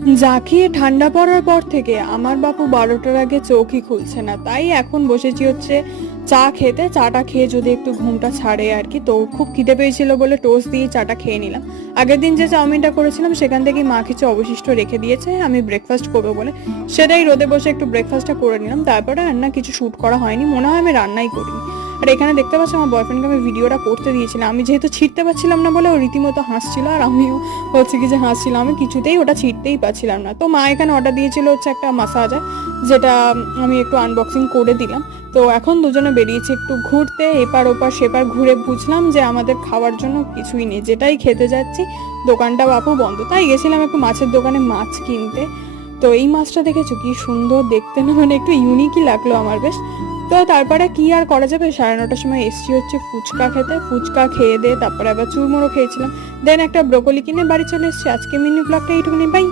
যা ঠান্ডা পড়ার পর থেকে আমার বাপু বারোটার আগে চোখই খুলছে না, তাই এখন বসেছি হচ্ছে চা খেতে, চাটা খেয়ে যদি একটু ঘুমটা ছাড়ে আর কি, তো খুব খিদে পেয়েছিল বলে টোস্ট দিয়ে চাটা খেয়ে নিলাম। আগের দিন যে চাউমিনটা করেছিলাম সেখান থেকেই মা কিছু অবশিষ্ট রেখে দিয়েছে, আমি ব্রেকফাস্ট করব বলে। সেটাই রোদে বসে একটু ব্রেকফাস্টটা করে নিলাম, তারপরে রান্না কিছু শ্যুট করা হয়নি, মনে হয় আমি রান্নাই করিনি। আর এখানে দেখতে পাচ্ছি আমার বয়ফ্রেন্ডকে আমি ভিডিওটা করতে দিয়েছিলাম। আমি যেহেতু ছিটতে পারছিলাম না বলে ও রীতিমতো হাসছিল আর আমিও হচ্ছে কি যে হাসছিলাম। আমি কিছুতেই ওটা ছিটতেই পারছিলাম না। তো মা এখানে অর্ডার দিয়েছিল হচ্ছে একটা মাসাজার যেটা আমি একটু আনবক্সিং করে দিলাম। তো এখন দুজনে বেরিয়েছি একটু ঘুরতে, এপার ওপার সেপার ঘুরে বুঝলাম যে আমাদের খাওয়ার জন্য কিছুই নেই। যেটাই খেতে যাচ্ছি, দোকানটা বাপু বন্ধ। তাই গেছিলাম একটু মাছের দোকানে মাছ কিনতে। তো এই মাছটা দেখেছ কি সুন্দর দেখতে না? মানে একটু ইউনিকই লাগল আমার বেশ। তো তারপরে কি আর করা যাবে? সাড়ে নটার সময় এসছি হচ্ছে ফুচকা খেতে। ফুচকা খেয়ে দিয়ে তারপরে আবার চুরমুড়ো খেয়েছিলাম। দেন একটা ব্রোকলি কিনে বাড়ি চলে এসছি। আজকে মিনি ব্লগটা এইটুকুনি। বাই